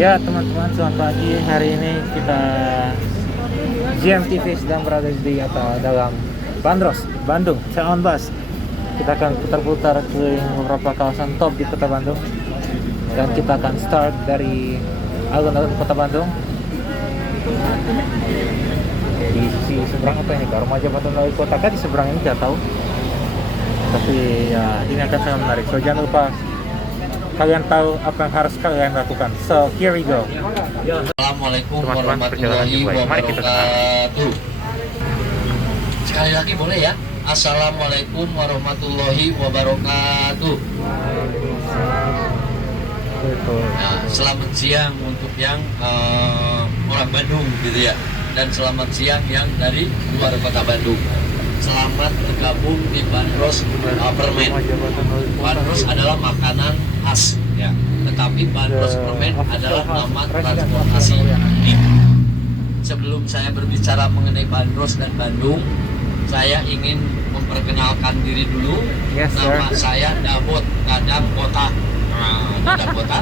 Ya teman-teman, selamat pagi. Hari ini kita GMTV sedang berada di atau dalam Bandros, Bandung, Ciaon Bus. Kita akan putar-putar ke beberapa kawasan top di kota Bandung. Dan kita akan start dari alun-alun kota Bandung. Di sisi seberang apa ini? Remaja Bandung Wali Kota kan di seberang ini, tidak tahu. Tapi ya ini akan sangat menarik. So jangan lupa kalian tahu apa yang harus kalian lakukan. So here we go. Assalamualaikum Teman-teman, perjalanan warahmatullahi dimulai. Mari kita wabarakatuh. Sekali lagi boleh ya. Assalamualaikum warahmatullahi wabarakatuh. Nah, selamat siang untuk yang orang Bandung gitu ya. Dan selamat siang yang dari luar kota Bandung. Selamat bergabung di Bandros Permen. Bandros adalah makanan khas ya. Tetapi Bandros Permen adalah nama transportasi ini. Sebelum saya berbicara mengenai Bandros dan Bandung, saya ingin memperkenalkan diri dulu. Yes, Nama sir. saya Dabot Dadang Kota. Dadang Kota.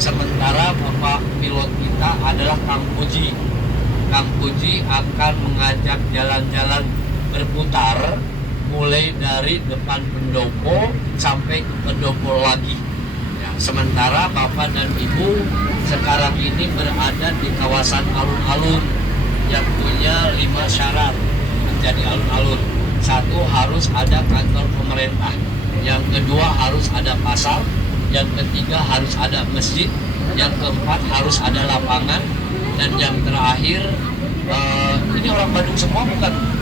Sementara Bapak pilot kita adalah Kang Puji. Kang Puji akan mengajak jalan-jalan berputar mulai dari depan pendopo sampai ke pendopo lagi. Ya, sementara Bapak dan Ibu sekarang ini berada di kawasan alun-alun yang punya 5 syarat menjadi alun-alun. 1, harus ada kantor pemerintah. Yang kedua, harus ada pasar. Yang ketiga, harus ada masjid. Yang keempat, harus ada lapangan. Dan yang terakhir, ini orang Bandung semua bukan?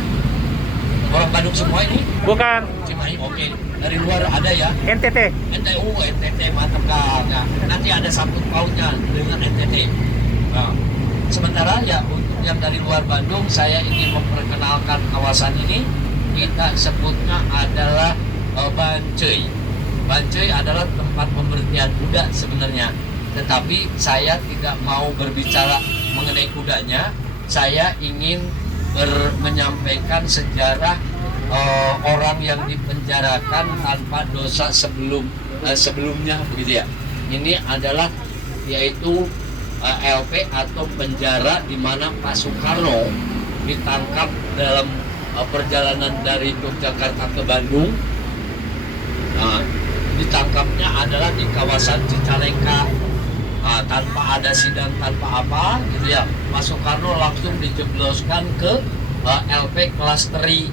Orang Bandung semua ini? Bukan Cimahi, oke. Dari luar ada ya? NTT. NTT mantap Kang. Nah, nanti ada sangkut pautnya dengan NTT. Nah, sementara ya untuk yang dari luar Bandung, saya ingin memperkenalkan kawasan ini. Kita sebutnya adalah Bancai. Bancai adalah tempat pemberhentian kuda sebenarnya. Tetapi saya tidak mau berbicara mengenai kudanya. Saya ingin menyampaikan sejarah orang yang dipenjarakan tanpa dosa sebelumnya begitu ya. Ini adalah yaitu LP atau penjara di mana Pak Soekarno ditangkap dalam perjalanan dari Yogyakarta ke Bandung. Ditangkapnya adalah di kawasan Cicalengka. Tanpa ada sidang, tanpa apa gitu ya, Pak Soekarno langsung dijebloskan ke LP Klasteri.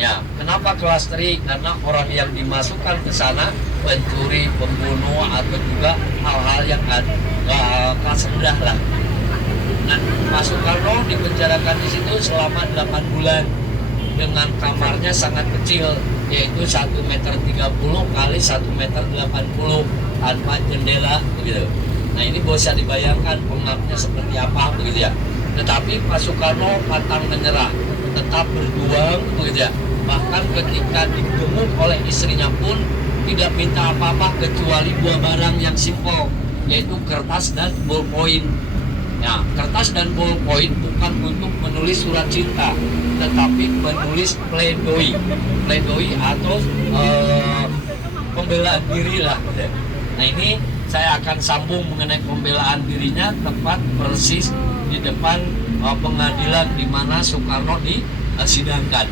Ya, kenapa Klasteri? Karena orang yang dimasukkan ke sana pencuri, pembunuh atau juga hal-hal yang kelas rendah lah. Nah, Pak Soekarno dipenjarakan di situ selama 8 bulan dengan kamarnya sangat kecil, yaitu 1,30 meter kali 1,80 meter tanpa jendela begitu. Nah, ini bisa dibayangkan pengapnya seperti apa begitu ya. Tetapi Pak Soekarno pantang menyerah, tetap berjuang begitu ya. Bahkan ketika digemuk oleh istrinya pun tidak minta apa-apa kecuali 2 barang yang simpel, yaitu kertas dan ballpoint. Ya, kertas dan ballpoint bukan untuk menulis surat cinta, tetapi menulis pledoi atau pembelaan diri lah. Nah, ini saya akan sambung mengenai pembelaan dirinya tepat persis di depan pengadilan di mana Soekarno disidangkan.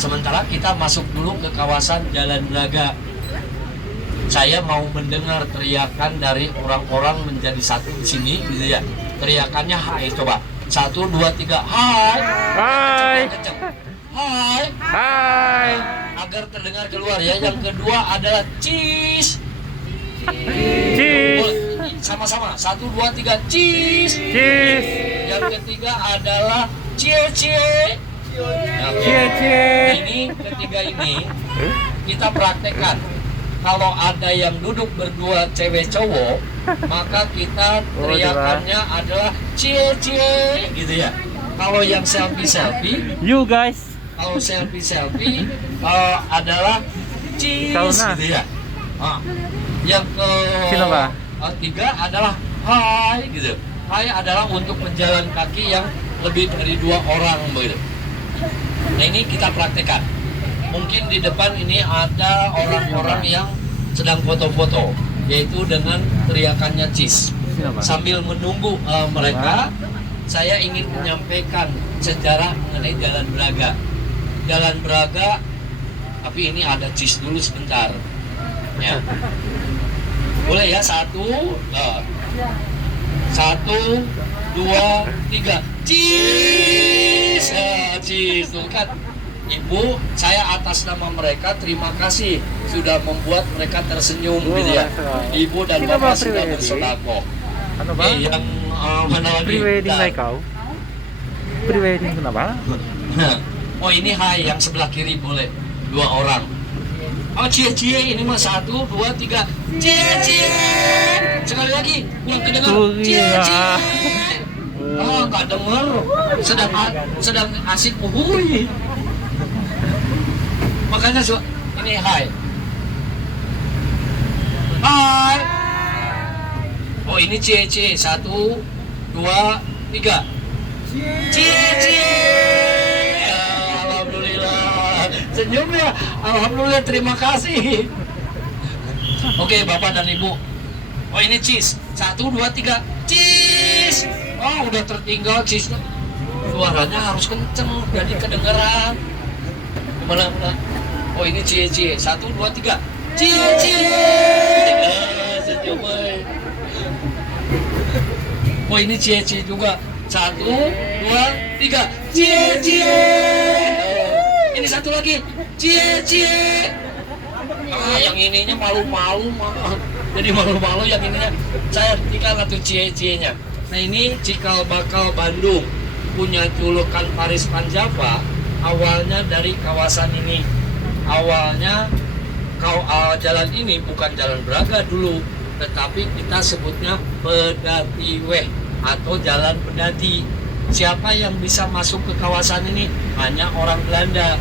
Sementara kita masuk dulu ke kawasan Jalan Braga. Saya mau mendengar teriakan dari orang-orang menjadi satu di sini, gitu ya. Teriakannya hai, coba. 1, 2, 3, hai. Hai. Hai. Hai. Agar terdengar keluar ya. Yang kedua adalah cheese. Cheese. Sama-sama. 1, 2, 3, cheese. Cheese. Yang ketiga adalah cie-cie. Cie-cie. Ini ketiga ini kita praktekkan. Kalau ada yang duduk berdua cewek cowok, maka kita teriakannya adalah cie-cie gitu ya. Kalau yang selfie, You guys. kalau selfie adalah cheese Sauna. gitu ya. Yang ketiga adalah hai gitu. Hai adalah untuk pejalan kaki yang lebih dari 2 orang begitu. Nah, ini kita praktekkan. Mungkin di depan ini ada orang-orang yang sedang foto-foto, yaitu dengan teriakannya cheese. Kenapa? Sambil menunggu mereka, saya ingin menyampaikan sejarah mengenai Jalan Braga. Jalan Braga, tapi ini ada cheese dulu sebentar. Ya. Boleh ya, 1, 2, 3, cheese, cheese, tuh kan. Ibu, saya atas nama mereka terima kasih sudah membuat mereka tersenyum gitu ya. Ibu dan Bapak sudah bersedekah. Ano ba? Yang mana lagi? Pre-wedding na ikaw? Pre-wedding ko na ba? Oh ini hai, yang sebelah kiri boleh 2 orang. Oh cie-cie, ini mah 1, 2, 3. Cie-cie. Sekali lagi, yang kedengar. Cie-cie. Oh nggak denger, sedang asik uhui. Makanya ini hai. Hai. Oh ini cie-cie, 1, 2, 3. Cie-cie. Alhamdulillah. Senyum ya. Alhamdulillah, terima kasih. Oke, Bapak dan Ibu. Oh ini cheese. 1, 2, 3. Cheese. Oh udah tertinggal cheese. Suaranya harus kenceng, jadi kedengeran. Mana? Oh ini cie-cie. 1, 2, 3. Cie-cie. Senyum. Oh ini cie-cie juga. 1, 2, 3. Cie-cie. Ini satu lagi. Cie-cie. Yang ininya malu-malu, jadi malu-malu yang ininya. Saya hentikan atau cie-cienya. Nah ini cikal bakal Bandung, punya julukan Paris Panjava. Awalnya dari kawasan ini. Awalnya jalan ini bukan Jalan Braga dulu, tetapi kita sebutnya Pedatiweh atau Jalan Pedati. Siapa yang bisa masuk ke kawasan ini? Hanya orang Belanda.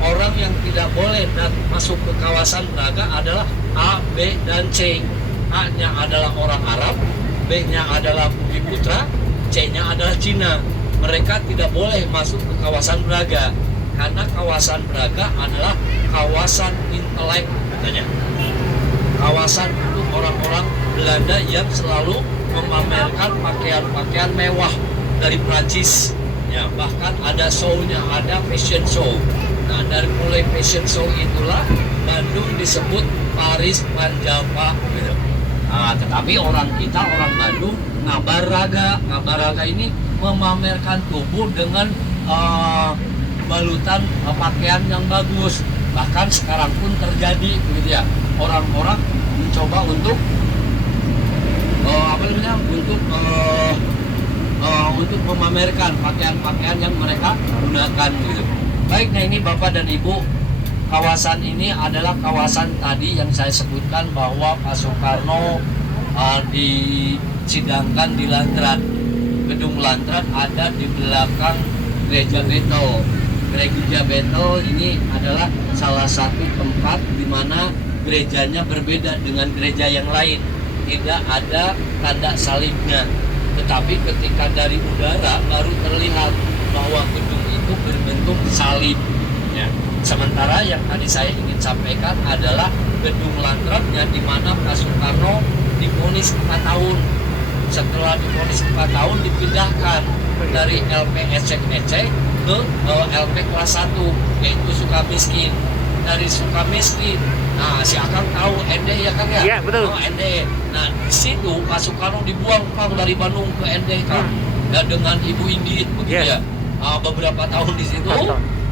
Orang yang tidak boleh masuk ke kawasan Braga adalah A, B, dan C. A-nya adalah orang Arab, B-nya adalah Bumi Putra, C-nya adalah Cina. Mereka tidak boleh masuk ke kawasan Braga karena kawasan Braga adalah kawasan intelek katanya. Kawasan untuk orang-orang Belanda yang selalu memamerkan pakaian-pakaian mewah dari Prancis. Ya, bahkan ada show-nya, ada fashion show. Nah, dari mulai fashion show itulah Bandung disebut Paris Panjava gitu. Nah, tetapi orang Bandung ngabaraga ini memamerkan tubuh dengan balutan pakaian yang bagus. Bahkan sekarang pun terjadi begitu ya. Orang-orang mencoba untuk untuk memamerkan pakaian-pakaian yang mereka gunakan gitu. Baik, nah ini Bapak dan Ibu, kawasan ini adalah kawasan tadi yang saya sebutkan bahwa Pak Soekarno disidangkan di Lantrat. Gedung Lantrat ada di belakang Gereja Betel. Gereja Betel ini adalah salah satu tempat di mana gerejanya berbeda dengan gereja yang lain. Tidak ada tanda salibnya. Tetapi ketika dari udara baru terlihat bahwa gedung itu berbentuk salib. Ya. Sementara yang tadi saya ingin sampaikan adalah gedung Lantratnya di mana Pak Soekarno divonis 4 tahun. Setelah divonis 4 tahun dipindahkan dari LP ecek-ecek ke LP kelas 1 yaitu Sukamiskin. Dari Sukamiskin, nah si Akang tahu Ende ya Kang ya? Iya betul. Oh, Ende. Nah di situ Pak Soekarno dibuang Kang dari Bandung ke Ende Kang. Ya, dengan Ibu Indit begitu ya. Beberapa tahun di situ.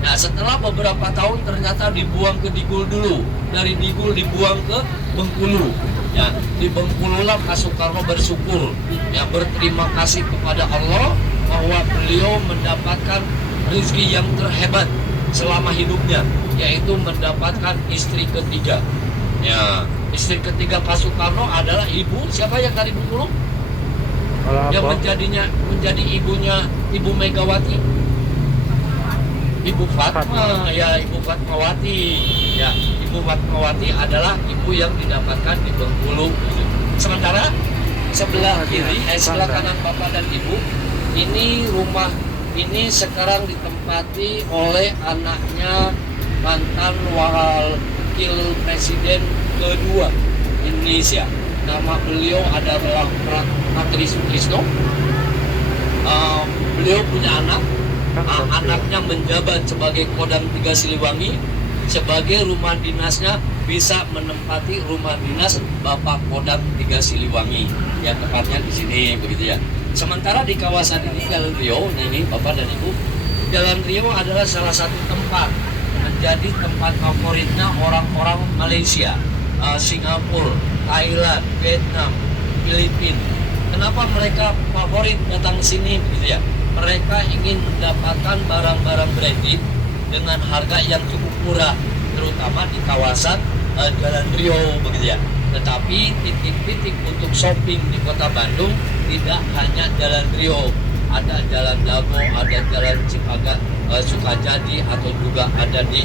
Nah setelah beberapa tahun ternyata dibuang ke Digul dulu. Dari Digul dibuang ke Bengkulu. Ya, di Bengkulu lah Pak Soekarno bersyukur, ya berterima kasih kepada Allah bahwa beliau mendapatkan rezeki yang terhebat selama hidupnya, yaitu mendapatkan istri ketiga. Ya, istri ketiga Pak Soekarno adalah ibu siapa yang dari Bengkulu? Yang menjadi ibunya Ibu Megawati. Ibu Fatma, ya Ibu Fatmawati. Ya, Ibu Fatmawati adalah ibu yang didapatkan di Bengkulu. Sementara sebelah kiri, sebelah kanan Bapak dan Ibu, ini rumah ini sekarang ditempati oleh anaknya mantan wakil presiden kedua Indonesia, Nama beliau adalah Patri Sutrisno. Beliau punya anak. Anaknya menjabat sebagai Kodam 3 Siliwangi. Sebagai rumah dinasnya bisa menempati rumah dinas Bapak Kodam 3 Siliwangi. Ya, tepatnya di sini begitu ya. Sementara di kawasan ini Jalan Rio, ini Bapak dan Ibu, Jalan Rio adalah salah satu tempat menjadi tempat favoritnya orang-orang Malaysia, Singapura, Thailand, Vietnam, Filipina. Kenapa mereka favorit datang ke sini begitu ya? Mereka ingin mendapatkan barang-barang branded dengan harga yang cukup murah, terutama di kawasan Jalan Rio begitu ya. Tetapi titik-titik untuk shopping di Kota Bandung tidak hanya Jalan Rio, ada Jalan Dago, ada Jalan Cipaga, Sukajadi, atau juga ada di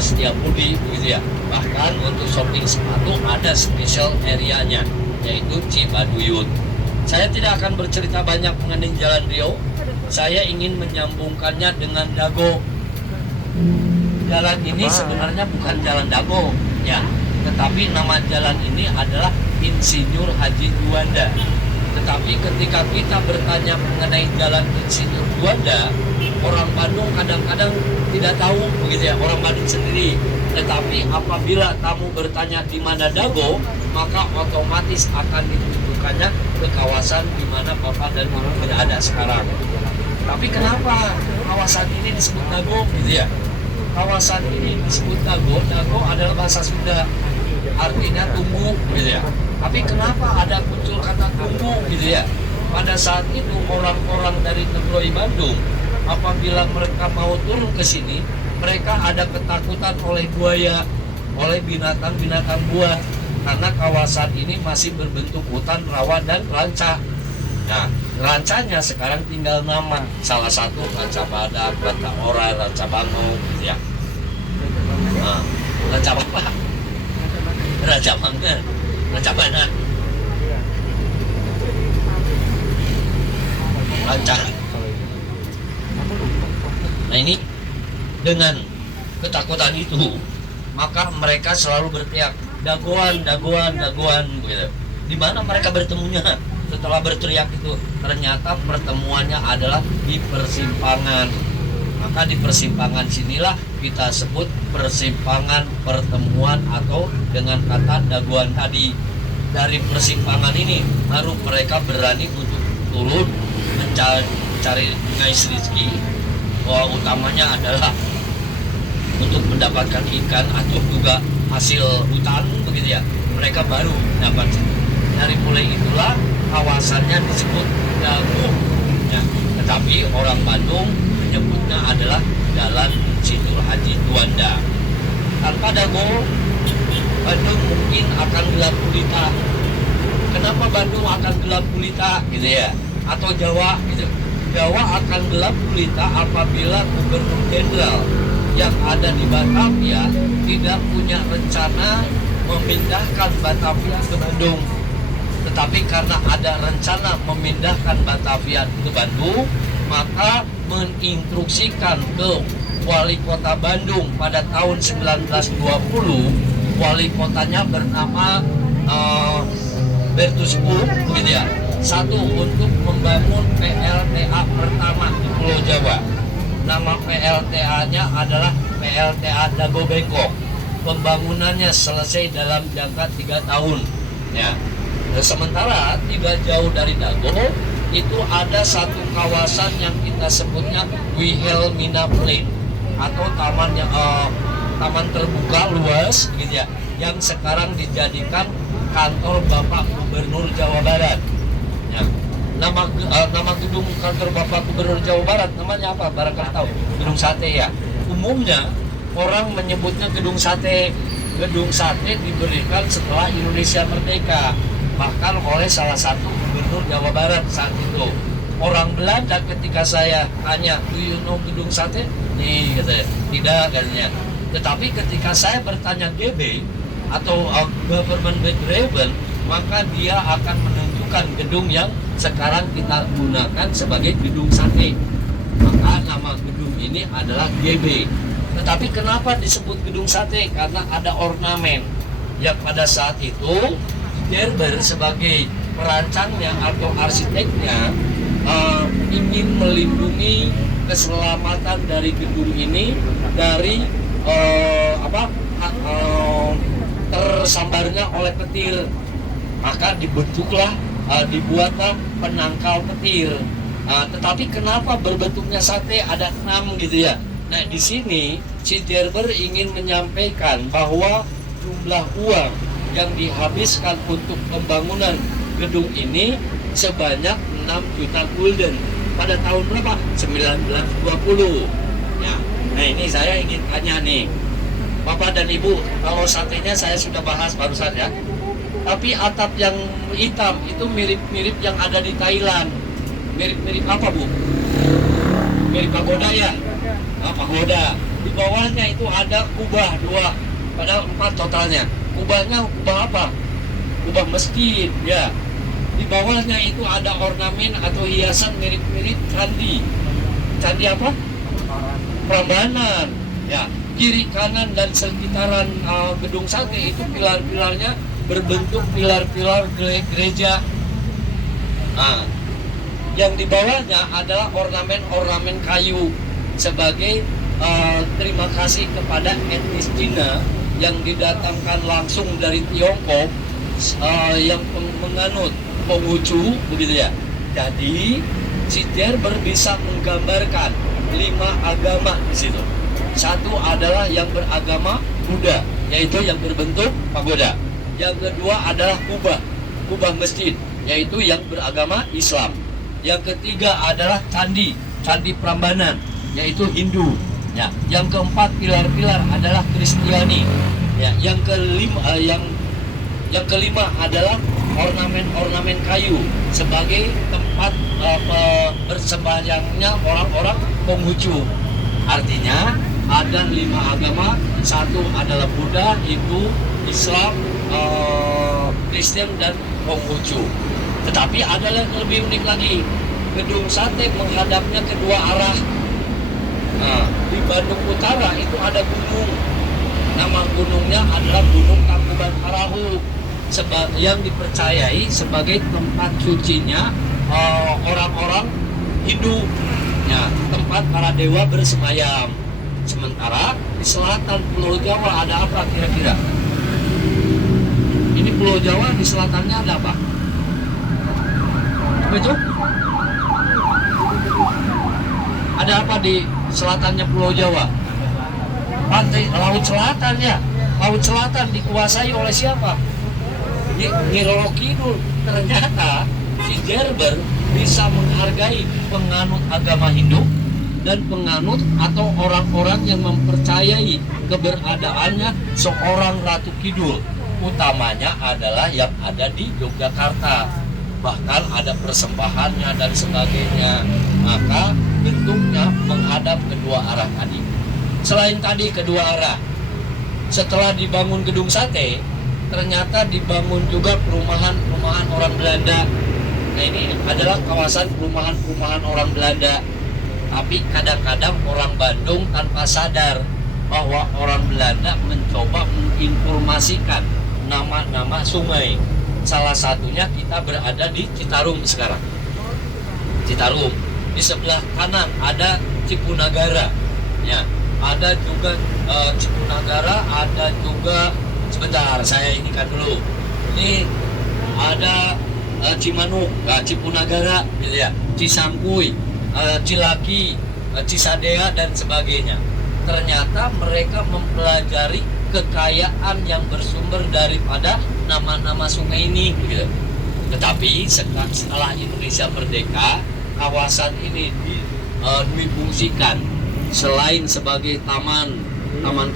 Setiabudi begitu ya. Bahkan untuk shopping sepatu ada special area-nya, yaitu Cibaduyut. Saya tidak akan bercerita banyak mengenai Jalan Rio. Saya ingin menyambungkannya dengan Dago. Jalan ini sebenarnya bukan Jalan Dago, ya, tetapi nama jalan ini adalah Insinyur Haji Juanda. Tetapi ketika kita bertanya mengenai Jalan Insinyur Juanda, orang Bandung kadang-kadang tidak tahu begitu ya, orang Bandung sendiri. Tetapi apabila kamu bertanya di mana Dago, maka otomatis akan ditunjukkannya ke kawasan di mana Bapak dan Ibu berada sekarang. Tapi kenapa kawasan ini disebut Dago gitu ya? Kawasan ini disebut Dago. Dago adalah bahasa Sunda, artinya tunggu gitu ya. Tapi kenapa ada muncul kata tunggu gitu ya? Pada saat itu orang-orang dari Negeri Bandung, apabila mereka mau turun ke sini, mereka ada ketakutan oleh buaya, oleh binatang-binatang buas, karena kawasan ini masih berbentuk hutan rawa dan ranca. Nah, rancanya sekarang tinggal nama, salah satu ranca badak, ranca orai, ranca bangau gitu ya. Nah, ranca apa? Ranca mangga, ranca badak, ranca. Nah, ini dengan ketakutan itu, maka mereka selalu berteriak dagoan, dagoan, dagoan gitu. Di mana mereka bertemunya? Setelah berteriak itu, ternyata pertemuannya adalah di persimpangan. Maka di persimpangan sinilah kita sebut persimpangan pertemuan, atau dengan kata dagoan tadi. Dari persimpangan ini baru mereka berani untuk turun mencari ngais rezeki. Utamanya adalah untuk mendapatkan ikan atau juga hasil hutan begitu ya. Mereka baru dapat. Dari mulai itulah kawasannya disebut Dago ya. Tetapi orang Bandung menyebutnya adalah Jalan Insinyur Haji Juanda. Tanpa Dago, Bandung mungkin akan gelap gulita. Kenapa Bandung akan gelap gulita gitu ya? Atau Jawa gitu. Jawa akan gelap gulita apabila Gubernur Jenderal yang ada di Batavia tidak punya rencana memindahkan Batavia ke Bandung. Tetapi karena ada rencana memindahkan Batavia ke Bandung, maka menginstruksikan ke Wali Kota Bandung pada tahun 1920. Wali kotanya bernama Bertus Pur, gitu ya. Satu, untuk membangun PLTA pertama di Pulau Jawa. Nama PLTA-nya adalah PLTA Dago Bengkok. Pembangunannya selesai dalam jangka 3 tahun. Ya. Sementara tidak jauh dari Dago itu ada satu kawasan yang kita sebutnya Wilhelmina Plain, atau taman terbuka luas gitu ya, yang sekarang dijadikan kantor Bapak Gubernur Jawa Barat. Ya. Nama gedung kantor Bapak Gubernur Jawa Barat namanya apa? Barangkali tahu. Gedung Sate ya. Umumnya orang menyebutnya Gedung Sate. Gedung Sate diberikan setelah Indonesia merdeka, bahkan oleh salah satu gubernur Jawa Barat saat itu. Orang Belanda ketika saya tanya, do you know Gedung Sate? Nih katanya, tidak katanya. Tetapi ketika saya bertanya GB atau Government Bedreven, maka dia akan menunjukkan gedung yang sekarang kita gunakan sebagai Gedung Sate. Maka nama gedung ini adalah GB. Tetapi kenapa disebut Gedung Sate? Karena ada ornamen yang pada saat itu Derber sebagai perancangnya atau arsiteknya ingin melindungi keselamatan dari gedung ini dari tersambarnya oleh petir. Maka dibuatlah penangkal petir. Tetapi kenapa berbentuknya sate ada 6 gitu ya? Nah, di sini si Derber ingin menyampaikan bahwa jumlah uang yang dihabiskan untuk pembangunan gedung ini sebanyak 6 juta gulden pada tahun berapa? 1920. Ya. Nah, ini saya ingin tanya nih, Bapak dan Ibu, kalau satenya saya sudah bahas barusan ya. Tapi atap yang hitam itu mirip-mirip yang ada di Thailand. Mirip-mirip apa, Bu? Mirip pagoda ya? Pagoda. Di bawahnya itu ada kubah 2, padahal 4 totalnya. Kubahnya kubah apa? Kubah masjid, ya. Di bawahnya itu ada ornamen atau hiasan mirip-mirip candi. Candi apa? Prambanan. Ya. Kiri kanan dan sekitaran gedung sate itu pilar-pilarnya berbentuk pilar-pilar gereja. Nah, yang di bawahnya adalah ornamen-ornamen kayu sebagai terima kasih kepada etnis Cina yang didatangkan langsung dari Tiongkok yang menganut Konghucu, begitu ya. Jadi si Derber bisa menggambarkan 5 agama di situ. Satu adalah yang beragama Buddha, yaitu yang berbentuk pagoda. Yang kedua adalah kubah masjid, yaitu yang beragama Islam. Yang ketiga adalah candi Prambanan, yaitu Hindu. Ya, yang keempat pilar-pilar adalah Kristiani. Ya, yang kelima adalah ornamen-ornamen kayu sebagai tempat bersembahyangnya orang-orang Konghucu. Artinya ada 5 agama, satu adalah Buddha, Hindu, Islam, Kristen dan Konghucu. Tetapi ada yang lebih unik lagi. Gedung sate menghadapnya kedua arah. Nah, di Bandung Utara itu ada gunung. Nama gunungnya adalah Gunung Tangkuban Parahu, yang dipercayai sebagai tempat sucinya orang-orang Hindu. Ya, tempat para dewa bersemayam. Sementara di selatan Pulau Jawa ada apa kira-kira? Ini Pulau Jawa, di selatannya ada apa? Apa itu? Ada apa di selatannya Pulau Jawa? Pantai Laut Selatan ya. Laut Selatan dikuasai oleh siapa? Nyi Roro Kidul. Ternyata si Derber bisa menghargai penganut agama Hindu dan penganut atau orang-orang yang mempercayai keberadaannya seorang Ratu Kidul. Utamanya adalah yang ada di Yogyakarta. Bahkan ada persembahannya dan sebagainya. Maka bentuknya menghadap kedua arah tadi. Selain tadi kedua arah, setelah dibangun gedung sate, ternyata dibangun juga perumahan orang Belanda. Nah, ini adalah kawasan perumahan orang Belanda. Tapi kadang-kadang orang Bandung tanpa sadar bahwa orang Belanda mencoba menginformasikan nama-nama sungai. Salah satunya kita berada di Citarum sekarang. Citarum. Di sebelah kanan ada Cipunagara. Ya, ada juga Cipunagara, ada juga sebentar saya inikan dulu. Ini ada Cimanuk, Cipunagara, ya, Cisangkuy, Cilaki, Cisadea dan sebagainya. Ternyata mereka mempelajari kekayaan yang bersumber daripada nama-nama sungai ini, gitu. Tetapi setelah Indonesia merdeka, kawasan ini difungsikan selain sebagai taman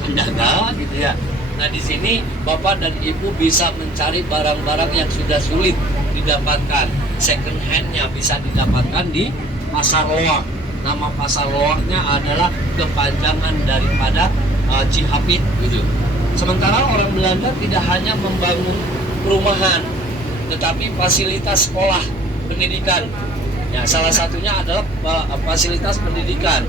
penjaga, gitu ya. Nah, di sini Bapak dan Ibu bisa mencari barang-barang yang sudah sulit didapatkan. Second hand-nya bisa didapatkan di Pasar Loak. Nama Pasar Loaknya adalah kepanjangan daripada Cihapit, gitu. Sementara orang Belanda tidak hanya membangun perumahan, tetapi fasilitas sekolah, pendidikan. Ya, salah satunya adalah fasilitas pendidikan.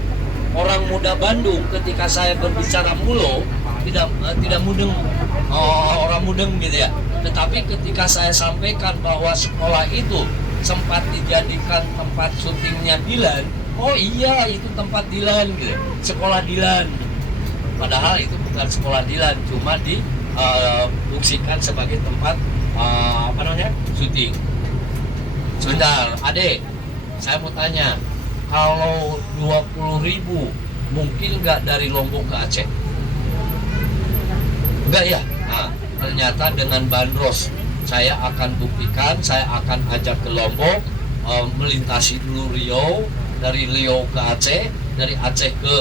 Orang muda Bandung ketika saya berbicara mulo tidak mudeng, orang mudeng gitu ya. Tetapi ketika saya sampaikan bahwa sekolah itu sempat dijadikan tempat syutingnya Dilan, oh iya itu tempat Dilan gitu. Sekolah Dilan, padahal itu bukan sekolah Dilan, cuma difungsikan sebagai tempat syuting. Sebentar, Ade, saya mau tanya, kalau 20.000 mungkin nggak dari Lombok ke Aceh? Enggak ya? Nah, ternyata dengan bandros saya akan buktikan, saya akan ajak ke Lombok, melintasi dulu Riau, dari Riau ke Aceh, dari Aceh ke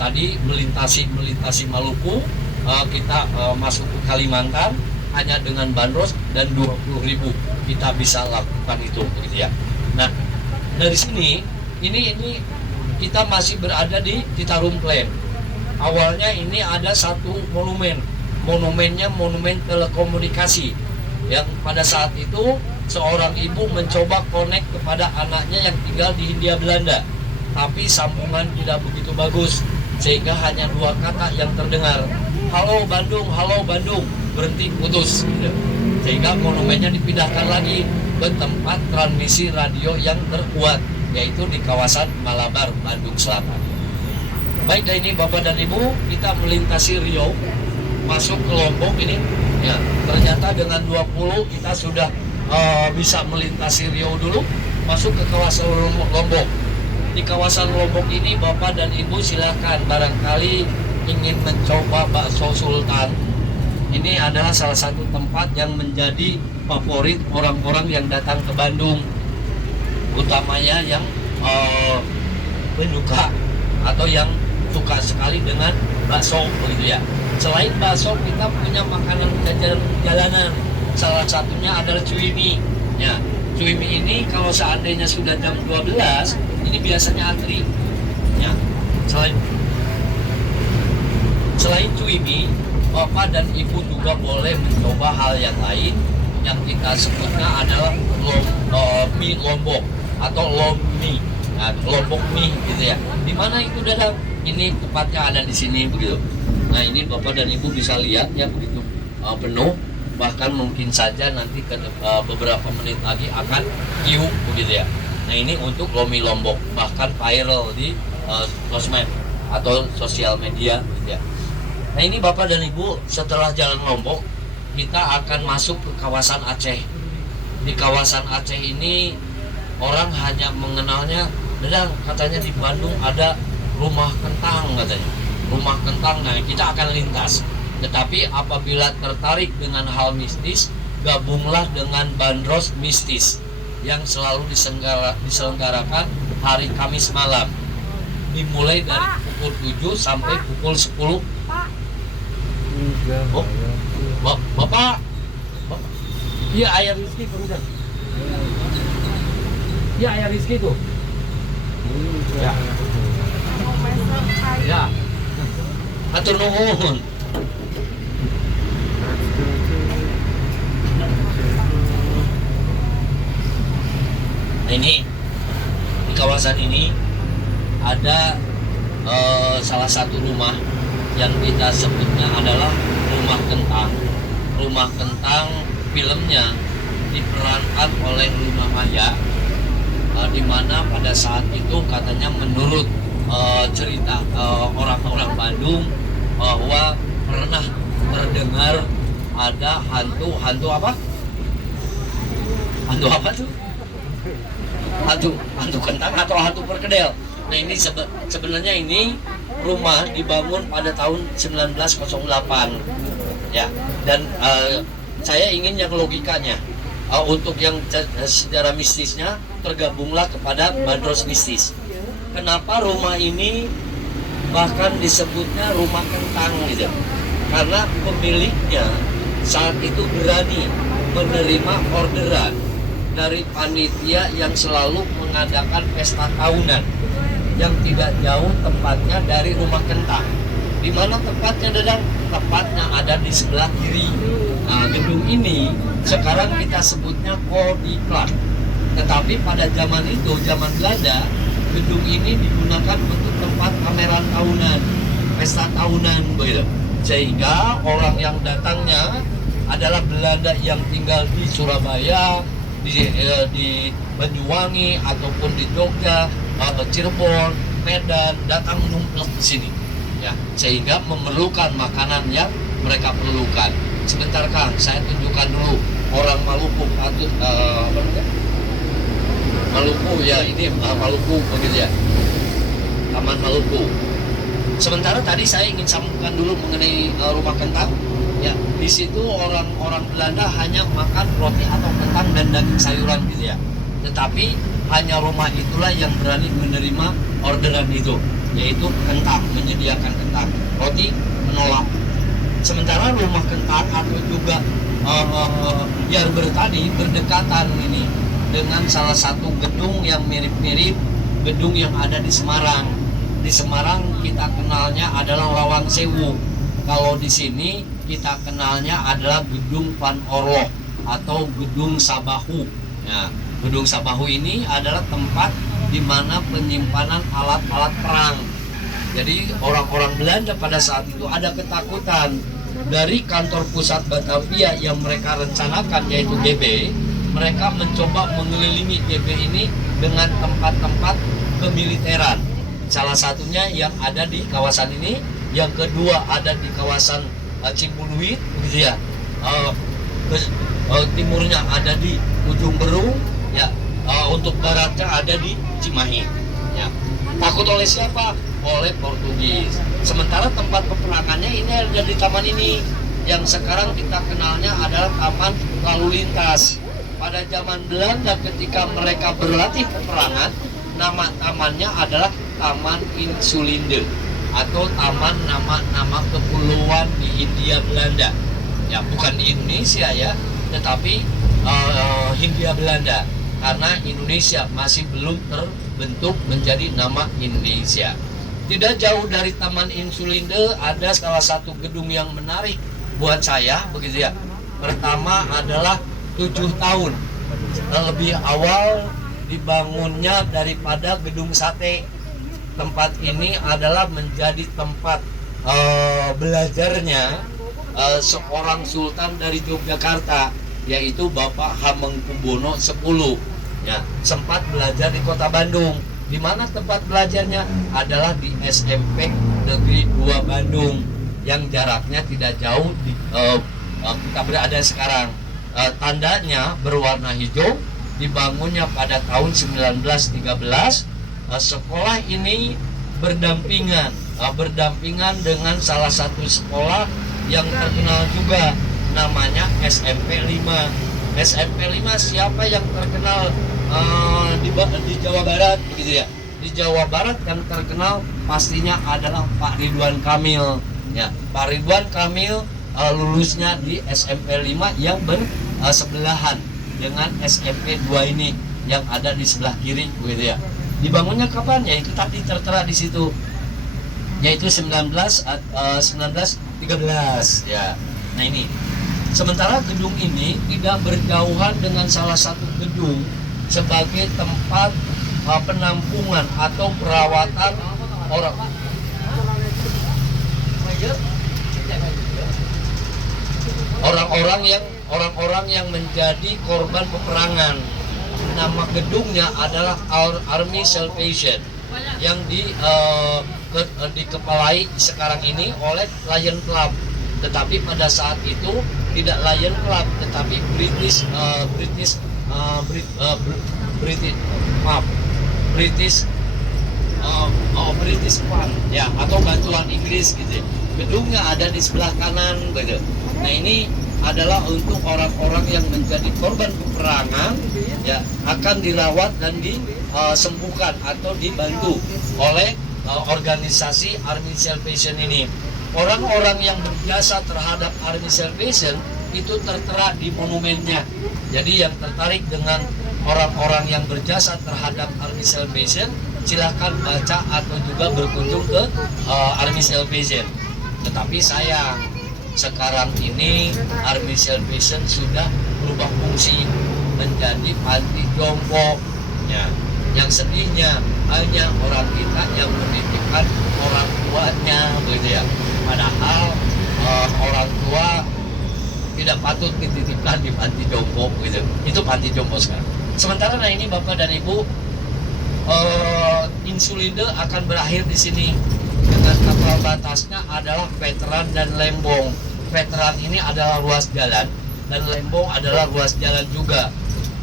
tadi melintasi Maluku, kita masuk ke Kalimantan hanya dengan bandros dan 20.000 kita bisa lakukan itu, gitu ya. Nah, dari sini ini kita masih berada di Citarum Plan. Awalnya ini ada satu monumennya monumen telekomunikasi yang pada saat itu seorang ibu mencoba connect kepada anaknya yang tinggal di Hindia Belanda, tapi sambungan tidak begitu bagus sehingga hanya 2 kata yang terdengar, halo Bandung, berhenti putus gitu. Sehingga monumennya dipindahkan lagi ke tempat transmisi radio yang terkuat, yaitu di kawasan Malabar, Bandung Selatan. Baik, dan ini Bapak dan Ibu, kita melintasi Riau masuk ke Lombok ini ya, ternyata dengan 20 kita sudah bisa melintasi Riau dulu, masuk ke kawasan Lombok. Di kawasan Lombok ini Bapak dan Ibu silakan, barangkali ingin mencoba bakso Sultan. Ini adalah salah satu tempat yang menjadi favorit orang-orang yang datang ke Bandung, utamanya yang penyuka atau yang suka sekali dengan bakso begitu ya. Selain bakso, kita punya makanan jajanan jalanan. Salah satunya adalah cuimi. Ya, cuimi ini kalau seandainya sudah jam 12, ini biasanya antri. Ya, selain cuimi, Bapak dan Ibu juga boleh mencoba hal yang lain yang kita sebutnya adalah mie Lombok atau lommi, nah, Lombok mie gitu ya. Di mana itu Dadang? Ini tepatnya ada di sini begitu. Nah, ini Bapak dan Ibu bisa lihat ya, begitu penuh, bahkan mungkin saja nanti beberapa menit lagi akan kiuk begitu ya. Nah, ini untuk lomi Lombok, bahkan viral di sosmed atau sosial media gitu ya. Nah, ini Bapak dan Ibu, setelah jalan Lombok kita akan masuk ke kawasan Aceh. Di kawasan Aceh ini orang hanya mengenalnya, Dadang, katanya di Bandung ada rumah kentang katanya. Rumah kentang, nah kita akan lintas. Tetapi apabila tertarik dengan hal mistis, gabunglah dengan bandros mistis yang selalu diselenggarakan hari Kamis malam, dimulai dari pukul 7 sampai pukul 10. Oh, Bapak, iya ayah Rizky kemudian. Iya ayah Rizky tuh. Ya. Ya. Atur nuhun. Nah, ini di kawasan ini ada salah satu rumah yang kita sebutnya adalah Rumah Kentang. Rumah Kentang filmnya diperankan oleh Luna Maya, di mana pada saat itu katanya menurut cerita orang-orang Bandung bahwa pernah terdengar ada hantu apa? Hantu apa tuh? Hantu kentang atau hantu perkedel. Nah, ini sebenarnya ini rumah dibangun pada tahun 1908 ya, dan saya ingin yang logikanya untuk yang sejarah mistisnya tergabunglah kepada bandros mistis. Kenapa rumah ini bahkan disebutnya rumah kentang gitu? Karena pemiliknya saat itu berani menerima orderan dari panitia yang selalu mengadakan pesta tahunan yang tidak jauh tempatnya dari Rumah Kentang. Di mana tempatnya, Dadang? Tepatnya ada di sebelah kiri. Nah, gedung ini sekarang kita sebutnya Kodiklat. Tetapi pada zaman itu, zaman Belanda, gedung ini digunakan untuk tempat pameran tahunan, pesta tahunan begitu. Sehingga orang yang datangnya adalah Belanda yang tinggal di Surabaya, di Banyuwangi ataupun di Jogja, Cirebon, Medan, datang numpuk di sini. Ya, sehingga memerlukan makanan yang mereka perlukan. Sebentar Kang, saya tunjukkan dulu orang Maluku patut apa namanya? Maluku ya, ini Maluku begitu ya. Taman Maluku. Sementara tadi saya ingin sambungkan dulu mengenai rumah kentang. Ya, di situ orang-orang Belanda hanya makan roti atau kentang dan daging sayuran gitu ya. Tetapi hanya rumah itulah yang berani menerima orderan itu, yaitu kentang, menyediakan kentang. Roti menolak. Sementara rumah kentang atau juga Yarber tadi berdekatan ini dengan salah satu gedung yang mirip-mirip gedung yang ada di Semarang. Di Semarang kita kenalnya adalah Lawang Sewu. Kalau di sini kita kenalnya adalah Gedung Van Orlog atau Gedung Sabahu. Ya, Gedung Sabahu ini adalah tempat di mana penyimpanan alat-alat perang. Jadi orang-orang Belanda pada saat itu ada ketakutan dari kantor pusat Batavia yang mereka rencanakan, yaitu GB. Mereka mencoba mengelilingi GB ini dengan tempat-tempat kemiliteran. Salah satunya yang ada di kawasan ini, yang kedua ada di kawasan Cimbuluit, gitu ya. Timurnya ada di Ujung Berung, ya. Untuk baratnya ada di Cimahi. Ya. Takut oleh siapa? Oleh Portugis. Sementara tempat peperangannya ini ada di taman ini, yang sekarang kita kenalnya adalah Taman Lalu Lintas. Pada zaman Belanda ketika mereka berlatih peperangan, nama tamannya adalah Taman Insulinde atau taman nama-nama kepulauan di Hindia Belanda. Ya, bukan di Indonesia ya, tetapi Hindia Belanda, karena Indonesia masih belum terbentuk menjadi nama Indonesia. Tidak jauh dari Taman Insulinde ada salah satu gedung yang menarik buat saya, begitu ya. Pertama adalah 7 tahun lebih awal dibangunnya daripada gedung sate. Tempat ini adalah menjadi tempat belajarnya seorang sultan dari Yogyakarta, yaitu Bapak Hamengkubuwono X. Ya, sempat belajar di Kota Bandung. Di mana tempat belajarnya adalah di SMP Negeri 2 Bandung, yang jaraknya tidak jauh di kita berada sekarang. Tandanya berwarna hijau, dibangunnya pada tahun 1913. Sekolah ini berdampingan dengan salah satu sekolah yang terkenal juga, namanya SMP 5. SMP 5 siapa yang terkenal di Jawa Barat, begitu ya? Di Jawa Barat kan terkenal pastinya adalah Pak Ridwan Kamil. Ya, Pak Ridwan Kamil lulusnya di SMP 5 yang bersebelahan dengan SMP 2 ini yang ada di sebelah kiri, begitu ya. Dibangunnya kapan? Ya itu tadi tertera di situ, yaitu 1913 ya. Nah ini, sementara gedung ini tidak berjauhan dengan salah satu gedung sebagai tempat penampungan atau perawatan orang-orang yang menjadi korban peperangan. Nama gedungnya adalah Army Salvation yang dikepalai sekarang ini oleh Lion Club. Tetapi pada saat itu tidak Lion Club, tetapi British Fund ya, atau bantuan Inggris gitu. Gedungnya ada di sebelah kanan gitu. Nah ini adalah untuk orang-orang yang menjadi korban peperangan, ya, akan dirawat dan disembuhkan atau dibantu oleh organisasi Army Salvation ini. Orang-orang yang berjasa terhadap Army Salvation itu tertera di monumennya. Jadi yang tertarik dengan orang-orang yang berjasa terhadap Army Salvation, silakan baca atau juga berkunjung ke Army Salvation. Tetapi sayang, sekarang ini Army Salvation sudah berubah fungsi menjadi panti jompo. Ya, yang sedihnya hanya orang kita yang menitipkan orang tuanya, begitu ya. Padahal orang tua tidak patut dititipkan di panti jompo gitu. Itu panti jompo sekarang. Sementara nah ini Bapak dan Ibu, Insulinde akan berakhir di sini dengan kapal batasnya adalah Veteran dan Lembong. Veteran ini adalah ruas jalan dan Lembong adalah ruas jalan juga.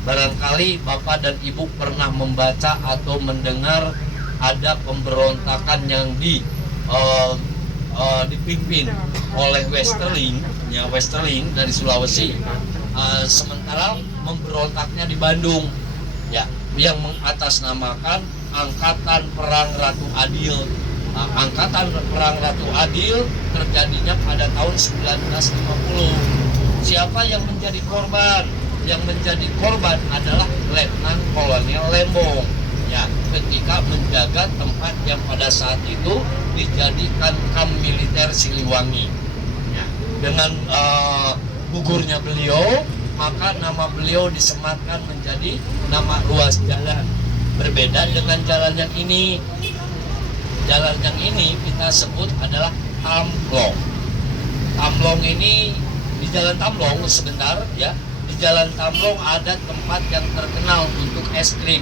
Barangkali Bapak dan Ibu pernah membaca atau mendengar ada pemberontakan yang dipimpin oleh Westerling, ya Westerling dari Sulawesi. Sementara memberontaknya di Bandung, ya, yang mengatasnamakan Angkatan Perang Ratu Adil. Angkatan Perang Ratu Adil terjadinya pada tahun 1950. Siapa yang menjadi korban? Yang menjadi korban adalah Letnan Kolonel Lembong, ya, ketika menjaga tempat yang pada saat itu dijadikan kamp militer Siliwangi. Ya, dengan gugurnya beliau, maka nama beliau disematkan menjadi nama ruas jalan. Berbeda dengan jalan yang ini. Jalan yang ini kita sebut adalah Tamblong. Tamblong ini, di Jalan Tamblong sebentar ya, di Jalan Tamblong ada tempat yang terkenal untuk es krim.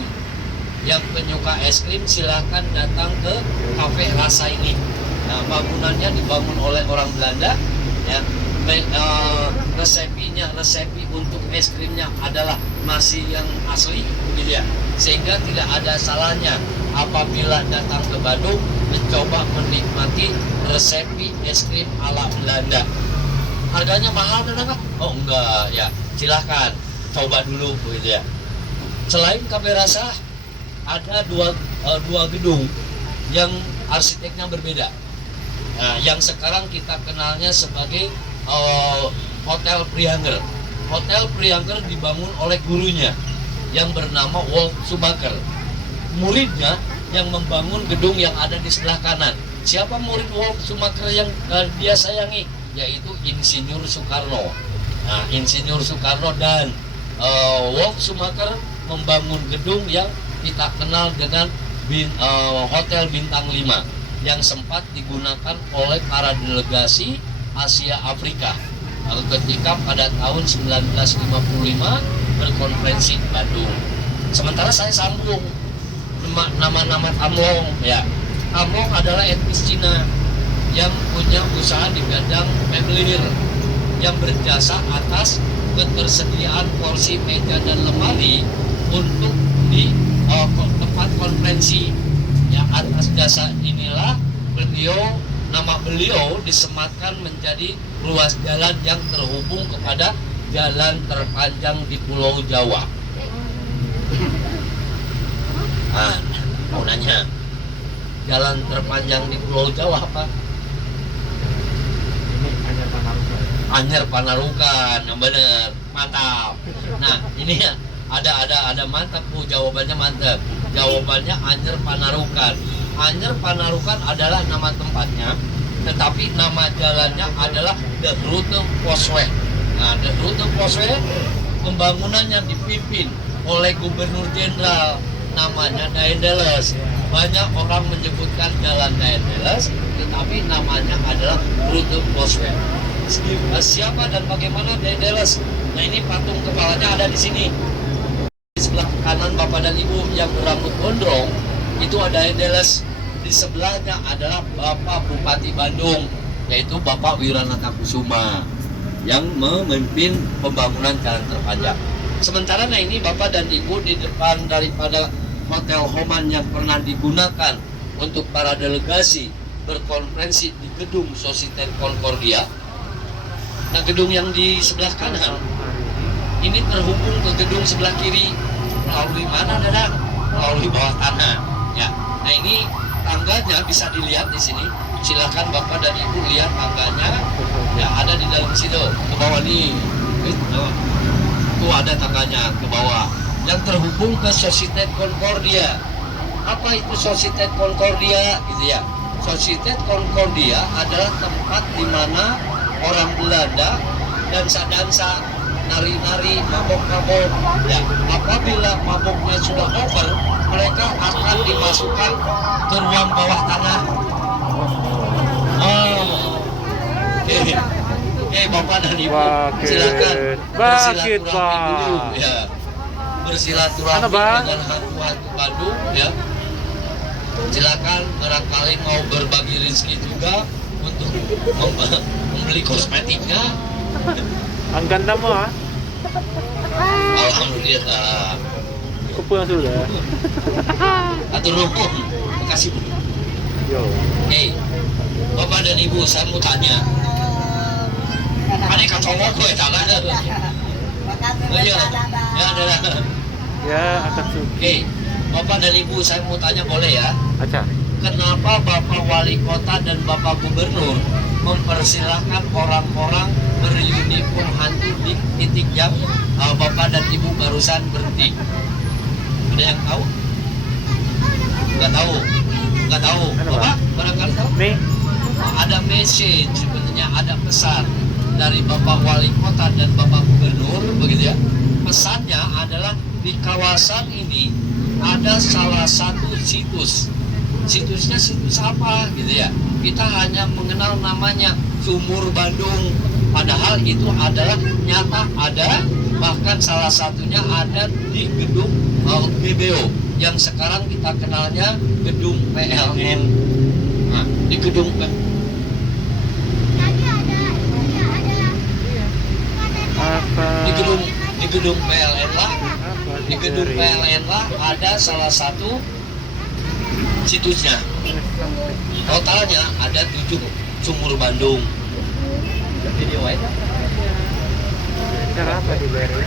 Yang penyuka es krim silahkan datang ke Cafe Rasa ini. Nah, bangunannya dibangun oleh orang Belanda, ya. Resepi untuk es krimnya adalah nasi yang asli, gitu ya. Sehingga tidak ada salahnya apabila datang ke Bandung mencoba menikmati resepi es krim ala Belanda. Harganya mahal kan? Oh enggak, ya. Silahkan coba dulu, gitu ya. Selain Cafe Rasa, ada dua gedung yang arsiteknya berbeda. Nah, yang sekarang kita kenalnya sebagai Hotel Prianger. Hotel Prianger dibangun oleh gurunya yang bernama Wolf Schumacher. Muridnya yang membangun gedung yang ada di sebelah kanan. Siapa murid Wolf Schumacher yang dia sayangi? Yaitu Insinyur Soekarno. Nah, Insinyur Soekarno dan Wolf Schumacher membangun gedung yang kita kenal dengan Hotel Bintang 5 yang sempat digunakan oleh para delegasi Asia Afrika ketika pada tahun 1955 berkonferensi di Bandung. Sementara saya sambung nama-nama Tamblong, ya. Tamblong adalah etnis Cina yang punya usaha di bidang meblir, yang berjasa atas ketersediaan kursi, meja dan lemari untuk di tempat konferensi. Yang atas jasa inilah nama beliau disematkan menjadi ruas jalan yang terhubung kepada jalan terpanjang di Pulau Jawa. Mau nanya, jalan terpanjang di Pulau Jawa apa? Anyar Panarukan, yang benar, mantap. Nah, ini ya ada mantap Bu, jawabannya mantap. Jawabannya Anyar Panarukan. Anyar Panarukan adalah nama tempatnya, tetapi nama jalannya adalah The Rute Poswe. Nah, The Rute Poswe pembangunannya dipimpin oleh Gubernur Jenderal namanya Daendeles. Banyak orang menyebutkan jalan Daendeles, tetapi namanya adalah Rute Poswe. Siapa dan bagaimana Daendeles? Nah, ini patung kepalanya ada di sini. Di sebelah kanan Bapak dan Ibu yang berambut gondrong itu ada Daendeles. Di sebelahnya adalah Bapak Bupati Bandung, yaitu Bapak Wiranata Kusuma yang memimpin pembangunan jalan terpanjang. Sementara nah ini Bapak dan Ibu di depan daripada Hotel Homan yang pernah digunakan untuk para delegasi berkonferensi di gedung Societe Concordia. Nah, gedung yang di sebelah kanan ini terhubung ke gedung sebelah kiri melalui mana, Dadang? Melalui bawah tanah. Ya. Nah, ini tangganya bisa dilihat di sini. Silakan Bapak dan Ibu lihat tangganya. Ya, ada di dalam situ. Ke bawah nih. Itu ada tangganya ke bawah yang terhubung ke Societe Concordia. Apa itu Societe Concordia? Gitu ya. Societe Concordia adalah tempat di mana orang Belanda dansa-dansa, nari-nari, mabok-mabok. Ya, apabila maboknya sudah over, mereka akan dimasukkan ke ruang bawah tanah. Bapak dan Ibu, Bakit. silakan Bakit, bersilaturahmi dulu Pak? ya. Bersilaturahmi Ano ba? dengan hantu-hantu Bandung ya. Silakan barangkali mau berbagi rezeki juga untuk membeli kosmetiknya. Ang ganda mo ha. Alhamdulillah. Ako po ang sudah. Atur nuhun. Makasih Bu. Yo. Bapak dan Ibu, saya mau tanya. Ada kacongok gue tangan. Ya, ada. Ya, Akatsuki. Bapak dan Ibu, saya mau tanya boleh ya? Acha. Kenapa Bapak Wali Kota dan Bapak Gubernur mempersilahkan orang-orang beruniform hantu di titik yang Bapak dan Ibu barusan berhenti? Ada yang tahu? Nggak tahu. Nggak tahu. Ano ba? Bapak barangkali tahu? May Ada message, sebenarnya ada pesan dari Bapak Wali Kota dan Bapak Gubernur, begitu ya. Pesannya adalah di kawasan ini ada salah satu situs. Situsnya situs apa gitu ya. Kita hanya mengenal namanya Sumur Bandung. Padahal itu adalah nyata ada, bahkan salah satunya ada di gedung GBO yang sekarang kita kenalnya gedung PLN. Nah, di gedung apa? di gedung PLN lah, Apa? di gedung PLN lah ada salah satu situsnya. Totalnya ada 7 sumur Bandung. Video aja. Cara apa dibayar?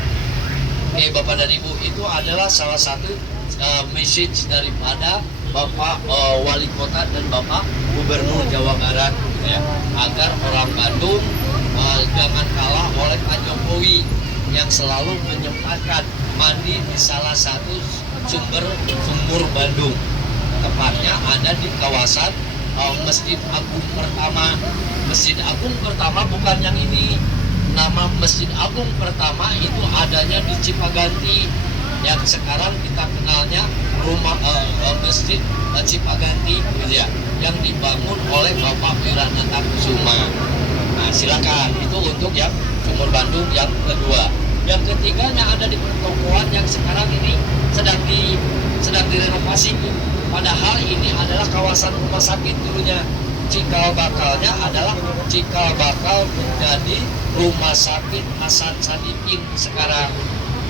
Bapak dan Ibu, itu adalah salah satu message daripada Bapak Wali Kota dan Bapak Gubernur Jawa Barat ya, agar orang Bandung jangan kalah oleh Pak Jokowi yang selalu menyempatkan mandi di salah satu sumur Bandung. Tepatnya ada di kawasan Masjid Agung Pertama. Masjid Agung Pertama bukan yang ini. Nama Masjid Agung Pertama itu adanya di Cipaganti, yang sekarang kita kenalnya rumah Masjid Cipaganti gitu ya, yang dibangun oleh Bapak Wiranata Kusuma. Nah, silakan itu untuk yang Sumur Bandung yang kedua. Yang ketiganya ada di pertokoan yang sekarang ini sedang direnovasi. Padahal ini adalah kawasan rumah sakit dulunya. Cikal bakalnya adalah cikal bakal menjadi rumah sakit Hasan Sadikin sekarang.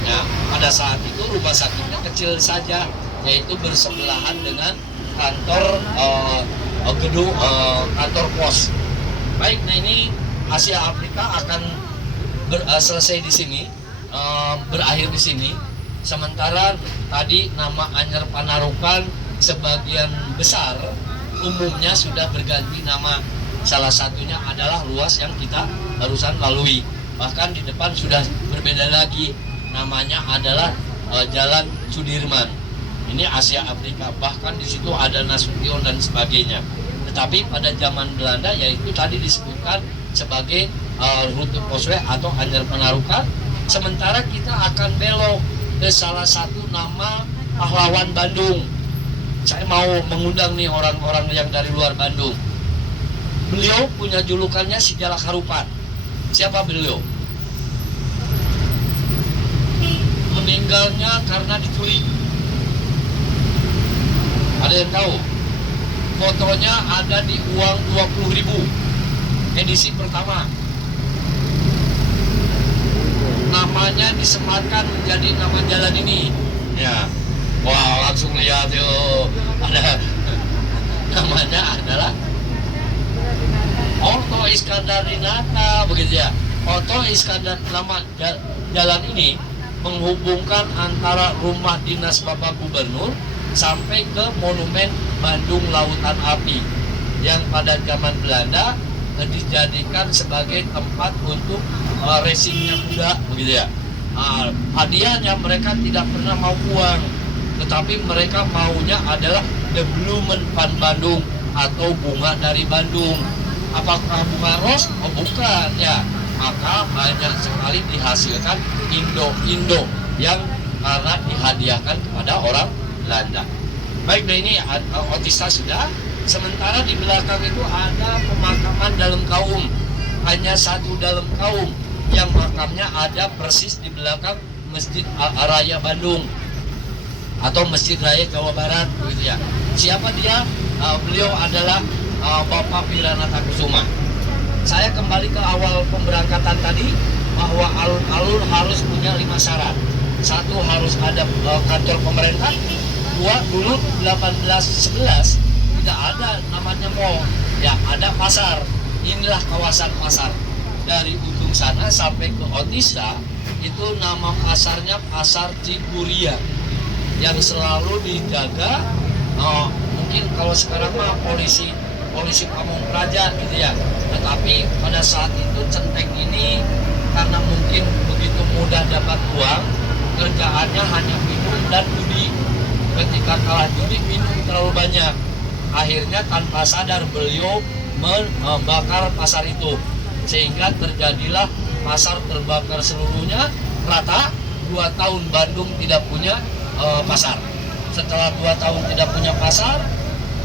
Nah, pada saat itu rumah sakitnya kecil saja, yaitu bersebelahan dengan kantor gedung kantor pos. Baik, nah ini Asia Afrika akan selesai di sini, berakhir di sini. Sementara tadi nama Anyer Panarukan sebagian besar umumnya sudah berganti nama. Salah satunya adalah ruas yang kita barusan lalui. Bahkan di depan sudah berbeda lagi. Namanya adalah Jalan Sudirman. Ini Asia Afrika. Bahkan di situ ada Nasution dan sebagainya. Tetapi pada zaman Belanda yaitu tadi disebutkan sebagai rute Poswe atau Anyer Panarukan. Sementara kita akan belok ke salah satu nama pahlawan Bandung. Saya mau mengundang nih orang-orang yang dari luar Bandung. Beliau punya julukannya si Jalak Harupan. Siapa beliau? Meninggalnya karena diculik. Ada yang tahu? Fotonya ada di uang 20.000. Edisi pertama. Namanya disematkan menjadi nama jalan ini. Ya. Wah, langsung lihat yuk. Ada namanya adalah Oto Iskandar Dinata, begitu ya. Oto Iskandar, nama jalan ini menghubungkan antara rumah dinas Bapak Gubernur sampai ke Monumen Bandung Lautan Api yang pada zaman Belanda dijadikan sebagai tempat untuk racingnya kuda, begitu ya. Hadiahnya mereka tidak pernah mau uang, tetapi mereka maunya adalah the Blumen van Bandung atau bunga dari Bandung. Apakah bunga ros? Oh bukan ya. Maka banyak sekali dihasilkan Indo-Indo yang karena dihadiahkan kepada orang Belanda. Baik, nah ini otista sudah. Sementara di belakang itu ada pemakaman dalam kaum. hanya satu dalam kaum yang makamnya ada persis di belakang Masjid Raya Bandung atau Masjid Raya Jawa Barat begitu ya. Siapa dia? Beliau adalah Bapak Wiranata Kusuma. Saya kembali ke awal pemberangkatan tadi bahwa alun-alun harus punya 5 syarat. 1, harus ada kantor pemerintah. 2, dulu 1811 tidak ada namanya mall, ya ada pasar. Inilah kawasan pasar. Dari ujung sana sampai ke Otista itu nama pasarnya Pasar Cikuria yang selalu dijaga. Mungkin kalau sekarang mah polisi Pamung Praja gitu ya. Tetapi pada saat itu centeng ini karena mungkin begitu mudah dapat uang, kerjaannya hanya minum dan judi. Ketika kalah judi minum terlalu banyak. Akhirnya tanpa sadar beliau membakar pasar itu. Sehingga terjadilah pasar terbakar seluruhnya. Rata 2 tahun Bandung tidak punya pasar. Setelah 2 tahun tidak punya pasar,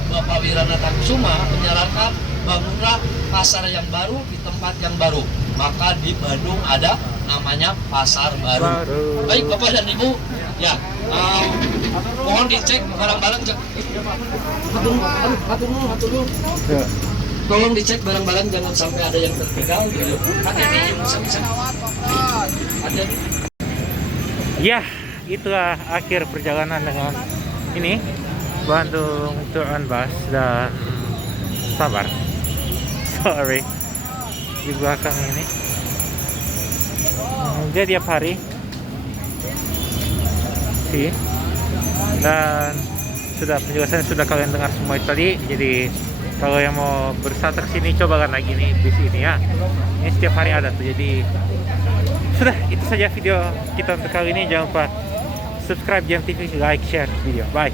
Bapak Wiranata Kusuma menyarankan bangunlah pasar yang baru di tempat yang baru. Maka di Bandung ada namanya Pasar Baru. Baik Bapak dan Ibu, ya mohon dicek barang-barang. Tolong dicek barang-barang, jangan sampai ada yang tertinggal. Hati-hati yang bisa. Ada. Ya, itulah akhir perjalanan dengan ini Bandung Tour and Bus dan sabar. Sorry di belakang ini. Dia tiap hari sih, dan penjelasannya sudah kalian dengar semua itu tadi. Jadi kalau yang mau berwisata ke sini, cobakan lagi nih bis ini ya. Ini setiap hari ada tuh. Jadi sudah, itu saja video kita untuk kali ini. Jangan lupa subscribe JEM TV, like, share video. Bye.